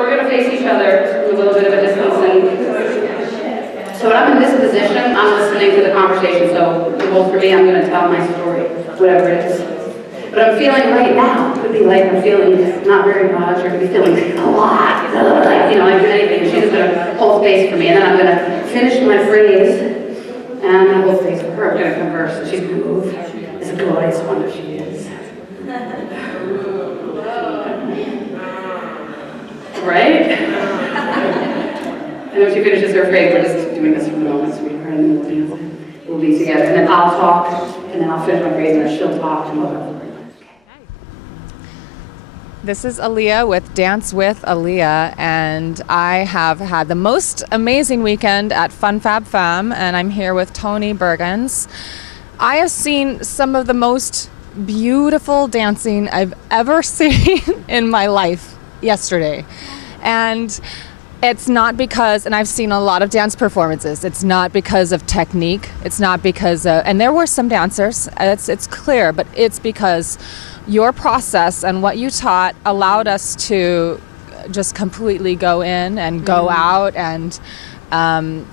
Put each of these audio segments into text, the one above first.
we're going to face each other with a little bit of a distance. And so when I'm in this position, I'm listening to the conversation. So for me, I'm going to tell my story, whatever it is. But I'm feeling right now, it could be like I'm feeling not very much, or it could be feeling a lot, you know, like anything. She's going to hold space for me, and then I'm going to finish my phrase, and I'm going to hold space for her. I'm going to converse, and she's going to move. As a glorious wonder she is. Right? And when she finishes her phrase, we're just doing this for a moment, sweetheart, and then we'll be together. And then I'll talk, and then I'll finish my phrase, and then she'll talk, and we'll go. This is Alia with Dance with Alia, and I have had the most amazing weekend at FunFabFem, and I'm here with Toni Bergins. I have seen some of the most beautiful dancing I've ever seen in my life yesterday. And it's not because, and I've seen a lot of dance performances, it's not because of technique, it's not because of, and there were some dancers, it's clear, but it's because your process and what you taught allowed us to just completely go in and go out and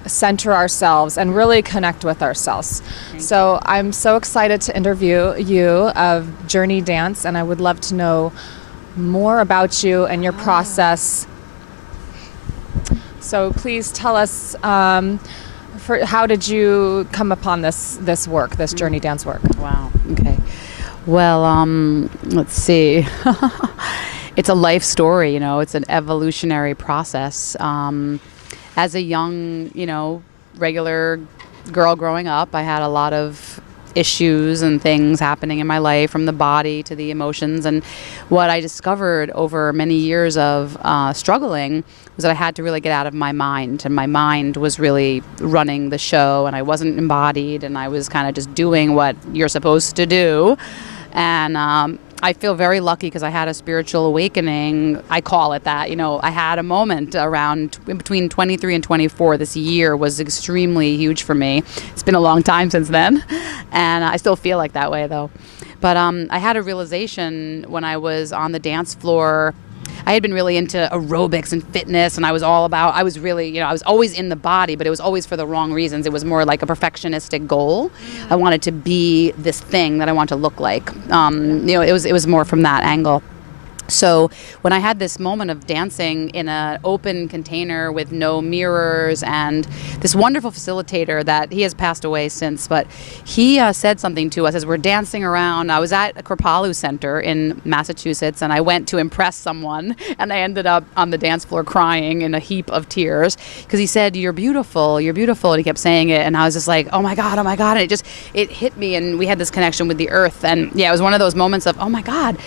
center ourselves and really connect with ourselves. So I'm so excited to interview you of Journey Dance, and I would love to know more about you and your process. So please tell us, how did you come upon this work, this Journey Dance work? Wow. Okay. Well, let's see. It's a life story, you know. It's an evolutionary process. As a young, regular girl growing up, I had a lot of issues and things happening in my life, from the body to the emotions. And what I discovered over many years of struggling was that I had to really get out of my mind. And my mind was really running the show, and I wasn't embodied, and I was kind of just doing what you're supposed to do. And I feel very lucky because I had a spiritual awakening. I call it that. I had a moment around between 23 and 24. This year was extremely huge for me. It's been a long time since then, and I still feel like that way though. But I had a realization when I was on the dance floor. I had been really into aerobics and fitness, and I was really, I was always in the body, but it was always for the wrong reasons. It was more like a perfectionistic goal. I wanted to be this thing that I want to look like. It was more from that angle. So when I had this moment of dancing in an open container with no mirrors, and this wonderful facilitator that he has passed away since, but he said something to us as we're dancing around. I was at a Kripalu Center in Massachusetts, and I went to impress someone, and I ended up on the dance floor crying in a heap of tears because he said, you're beautiful, and he kept saying it, and I was just like, oh my God, and it hit me, and we had this connection with the earth. And yeah, it was one of those moments of, oh my God,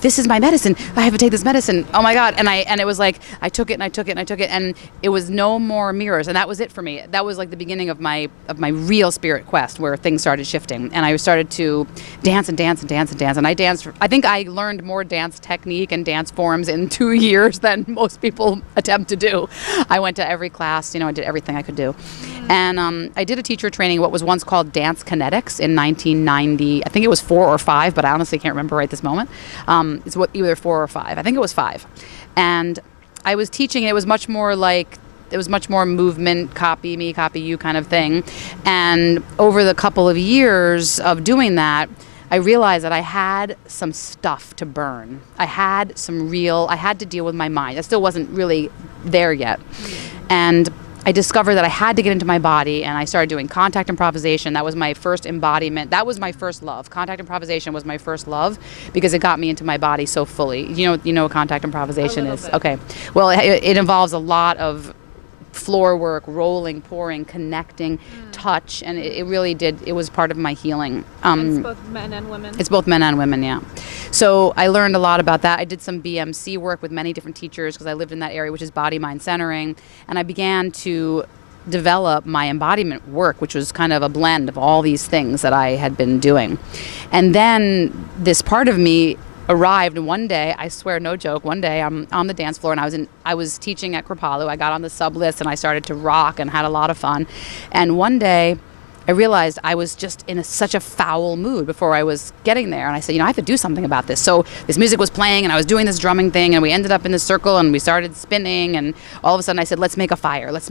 this is my medicine. I have to take this medicine. Oh my God. And it was like, I took it, and it was no more mirrors. And that was it for me. That was like the beginning of my real spirit quest, where things started shifting. And I started to dance. And I danced, I think I learned more dance technique and dance forms in 2 years than most people attempt to do. I went to every class, I did everything I could do. And I did a teacher training, what was once called Dance Kinetics, in 1990. I think it was 4 or 5, but I honestly can't remember right this moment. It's either 4 or 5. I think it was 5. And I was teaching, and it was much more movement, copy me, copy you kind of thing. And over the couple of years of doing that, I realized that I had some stuff to burn. I had to deal with my mind. I still wasn't really there yet. And I discovered that I had to get into my body, and I started doing contact improvisation. That was my first embodiment. That was my first love. Contact improvisation was my first love because it got me into my body so fully. You know what contact improvisation is? Bit. Okay. Well, it involves a lot of floor work, rolling, pouring, connecting, touch, and it really did. It was part of my healing. It's both men and women. It's both men and women, yeah. So I learned a lot about that. I did some BMC work with many different teachers because I lived in that area, which is body mind centering, and I began to develop my embodiment work, which was kind of a blend of all these things that I had been doing. And then this part of me arrived one day. I swear, no joke, one day I'm on the dance floor, and I was teaching at Kripalu. I got on the sub list, and I started to rock and had a lot of fun. And one day I realized I was just in such a foul mood before I was getting there. And I said, I have to do something about this. So this music was playing and I was doing this drumming thing, and we ended up in this circle and we started spinning, and all of a sudden I said, let's make a fire. Let's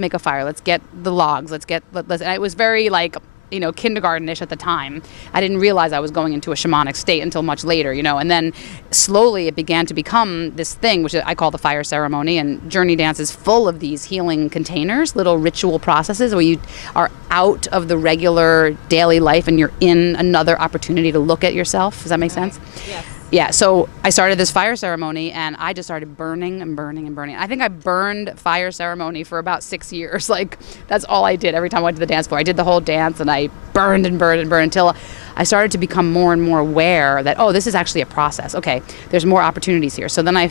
get the logs. And it was very like, kindergartenish at the time. I didn't realize I was going into a shamanic state until much later, and then slowly it began to become this thing, which I call the fire ceremony. And Journey Dance is full of these healing containers, little ritual processes where you are out of the regular daily life and you're in another opportunity to look at yourself. Does that make sense? Yes. Yeah, so I started this fire ceremony and I just started burning and burning and burning. I think I burned fire ceremony for about 6 years. Like, that's all I did every time I went to the dance floor. I did the whole dance and I burned and burned and burned until I started to become more and more aware that, this is actually a process. Okay, there's more opportunities here. So then I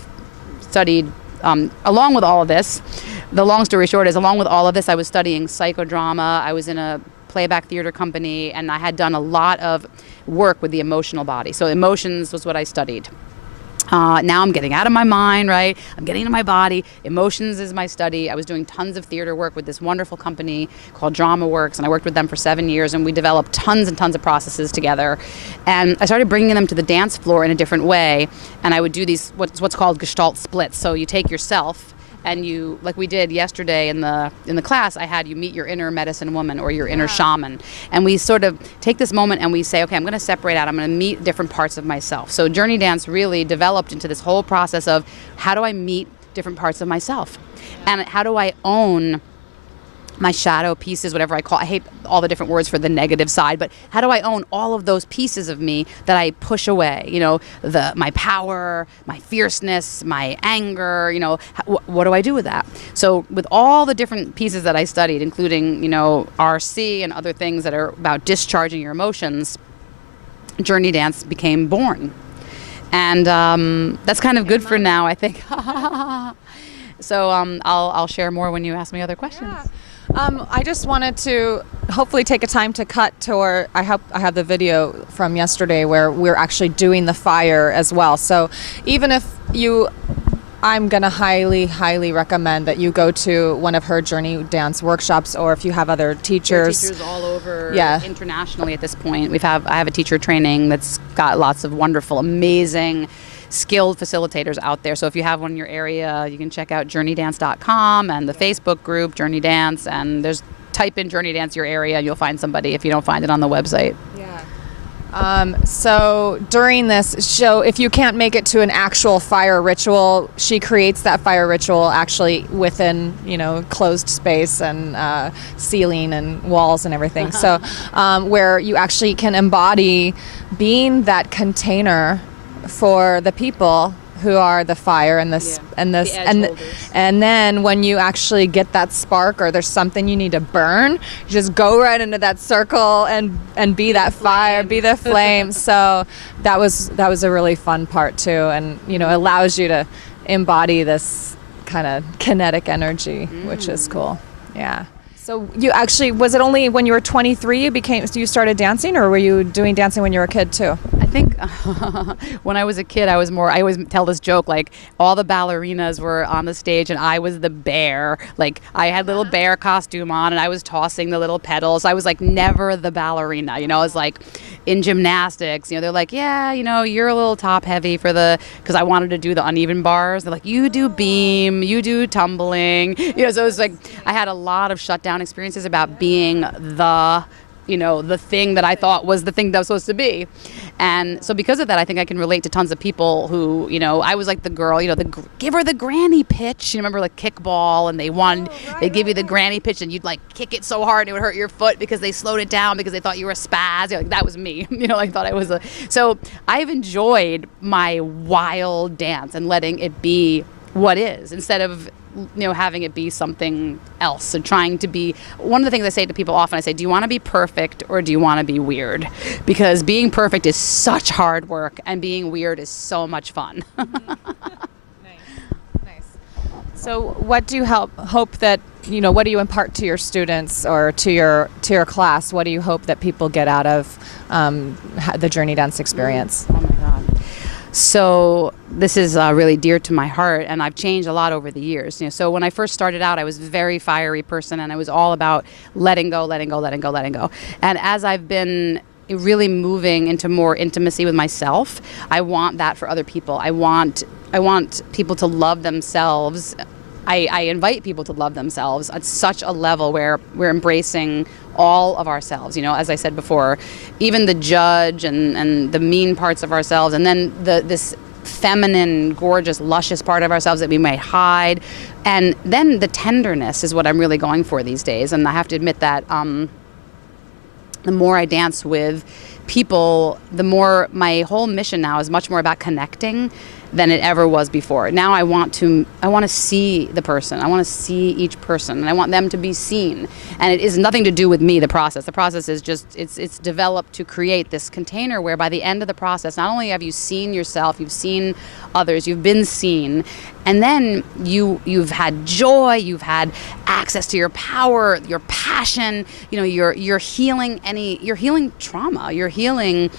studied, along with all of this, the long story short is, along with all of this, I was studying psychodrama. I was in a playback theater company, and I had done a lot of work with the emotional body. So emotions was what I studied. Now I'm getting out of my mind, right? I'm getting into my body. Emotions is my study. I was doing tons of theater work with this wonderful company called Drama Works, and I worked with them for 7 years, and we developed tons and tons of processes together. And I started bringing them to the dance floor in a different way, and I would do these what's called Gestalt splits. So you take yourself, and you, like we did yesterday in the class, I had you meet your inner medicine woman or your inner shaman. And we sort of take this moment and we say, okay, I'm going to separate out. I'm going to meet different parts of myself. So Journey Dance really developed into this whole process of, how do I meet different parts of myself? And how do I own my shadow pieces, whatever I call. I hate all the different words for the negative side, but how do I own all of those pieces of me that I push away? My power, my fierceness, my anger. What do I do with that? So with all the different pieces that I studied, including RC and other things that are about discharging your emotions, Journey Dance became born, and that's kind of good for now, I think. So I'll share more when you ask me other questions. Yeah. I just wanted to hopefully take a time to cut to where I have the video from yesterday where we're actually doing the fire as well. So even if I'm going to highly, highly recommend that you go to one of her Journey Dance workshops, or if you have other teachers. There are teachers all over internationally at this point. I have a teacher training that's got lots of wonderful, amazing, skilled facilitators out there. So if you have one in your area, you can check out journeydance.com and the Facebook group Journey Dance, and type in Journey Dance your area, you'll find somebody if you don't find it on the website. Yeah. So during this show, if you can't make it to an actual fire ritual, she creates that fire ritual actually within, closed space and ceiling and walls and everything. So where you actually can embody being that container for the people who are the fire and and then when you actually get that spark, or there's something you need to burn, you just go right into that circle and be that fire, be the flame. So that was a really fun part too, and allows you to embody this kind of kinetic energy, which is cool. Yeah. So you actually, was it only when you were 23 you started dancing, or were you doing dancing when you were a kid too? I think when I was a kid, I always tell this joke, like all the ballerinas were on the stage and I was the bear. Like I had little bear costume on and I was tossing the little pedals. I was like never the ballerina, I was like in gymnastics, they're like, yeah, you're a little top heavy because I wanted to do the uneven bars. They're like, you do beam, you do tumbling. So it was like, I had a lot of shutdown experiences about being the thing that I thought was the thing that I was supposed to be. And so because of that, I think I can relate to tons of people who, I was like the girl, give her the granny pitch. You remember like kickball, and they give you the granny pitch and you'd like kick it so hard it would hurt your foot because they slowed it down because they thought you were a spaz. Like that was me. I thought I was so I've enjoyed my wild dance and letting it be what is, instead of having it be something else. So trying to be, one of the things I say to people often, I say, do you want to be perfect or do you want to be weird? Because being perfect is such hard work and being weird is so much fun. Nice. So what do you hope that, what do you impart to your students or to your class? What do you hope that people get out of the Journey Dance experience? Oh my God. So this is really dear to my heart, and I've changed a lot over the years. So when I first started out, I was a very fiery person, and I was all about letting go, letting go, letting go, letting go. And as I've been really moving into more intimacy with myself, I want that for other people. I want people to love themselves. I invite people to love themselves at such a level where we're embracing all of ourselves. As I said before, even the judge and the mean parts of ourselves, and then this feminine, gorgeous, luscious part of ourselves that we might hide. And then the tenderness is what I'm really going for these days. And I have to admit that the more I dance with people, the more my whole mission now is much more about connecting than it ever was before. Now I want to see the person. I want to see each person, and I want them to be seen. And it is nothing to do with me, the process. The process is just, it's developed to create this container where by the end of the process, not only have you seen yourself, you've seen others, you've been seen, and then you've had joy, you've had access to your power, your passion, you're healing trauma, you're healing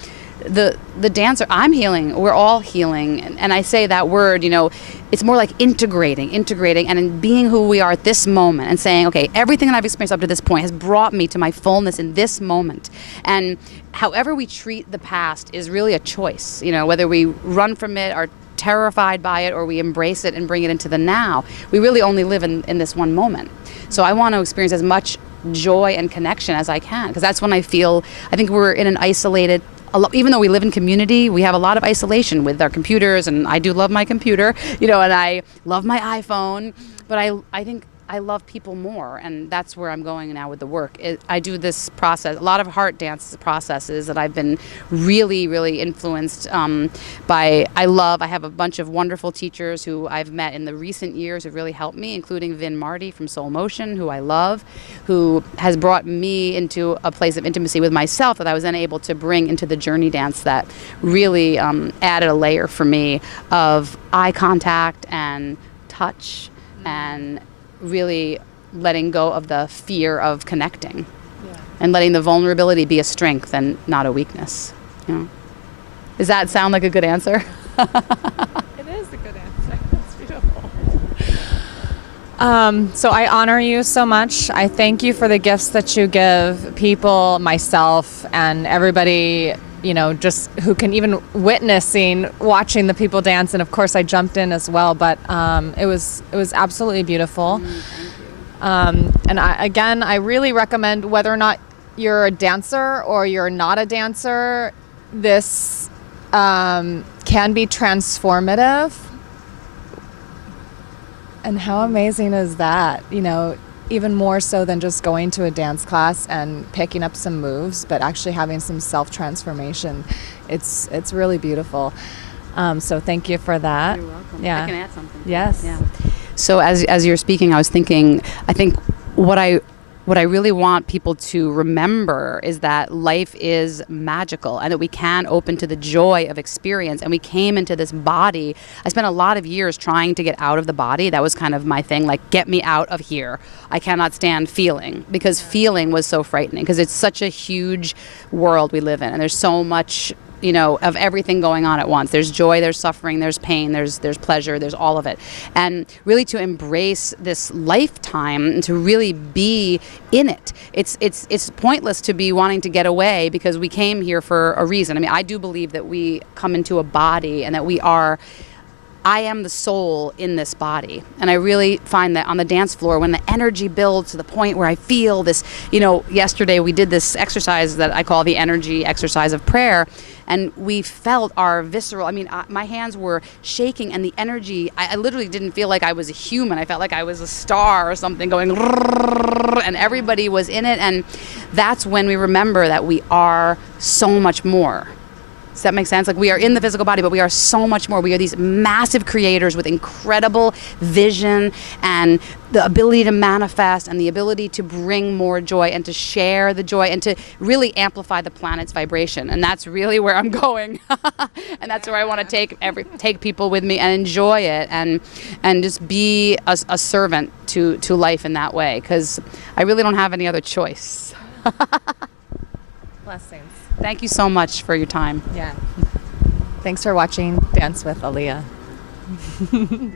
the dancer. I'm healing. We're all healing. And I say that word, it's more like integrating and in being who we are at this moment and saying, okay, everything that I've experienced up to this point has brought me to my fullness in this moment. And however we treat the past is really a choice, whether we run from it or terrified by it or we embrace it and bring it into the now. We really only live in this one moment. So I want to experience as much joy and connection as I can, because that's when I think we're in an isolated, even though we live in community, we have a lot of isolation with our computers, and I do love my computer, and I love my iPhone, but I think I love people more, and that's where I'm going now with the work. I do this process, a lot of heart dance processes that I've been really, really influenced by. I have a bunch of wonderful teachers who I've met in the recent years who really helped me, including Vin Marty from Soul Motion, who I love, who has brought me into a place of intimacy with myself that I was then able to bring into the journey dance that really added a layer for me of eye contact and touch and really letting go of the fear of connecting, and letting the vulnerability be a strength and not a weakness. Does that sound like a good answer? It is a good answer. That's beautiful. So I honor you so much. I thank you for the gifts that you give people, myself, and everybody, just who can even watching the people dance. And of course I jumped in as well, but it was absolutely beautiful. And I really recommend, whether or not you're a dancer or you're not a dancer, this can be transformative. And how amazing is that? Even more so than just going to a dance class and picking up some moves, but actually having some self-transformation. It's really beautiful. So thank you for that. You're welcome. Yeah. I can add something. Yes. Yeah. So as you're speaking, I was thinking, I think what I really want people to remember is that life is magical and that we can open to the joy of experience. And we came into this body. I spent a lot of years trying to get out of the body. That was kind of my thing, like, get me out of here. I cannot stand feeling, because feeling was so frightening, because it's such a huge world we live in. And there's so much, of everything going on at once. There's joy, there's suffering, there's pain, there's pleasure, there's all of it. And really to embrace this lifetime and to really be in it. It's pointless to be wanting to get away, because we came here for a reason. I mean, I do believe that we come into a body and that I am the soul in this body. And I really find that on the dance floor, when the energy builds to the point where I feel this, yesterday we did this exercise that I call the energy exercise of prayer. And we felt our visceral, my hands were shaking, and the energy, I literally didn't feel like I was a human. I felt like I was a star or something going, and everybody was in it. And that's when we remember that we are so much more. Does that make sense? Like, we are in the physical body, but we are so much more. We are these massive creators with incredible vision and the ability to manifest and the ability to bring more joy and to share the joy and to really amplify the planet's vibration. And that's really where I'm going. And that's where I want to take people with me and enjoy it and just be a servant to life in that way, because I really don't have any other choice. Blessings. Thank you so much for your time. Yeah. Thanks for watching Dance with Alia. you.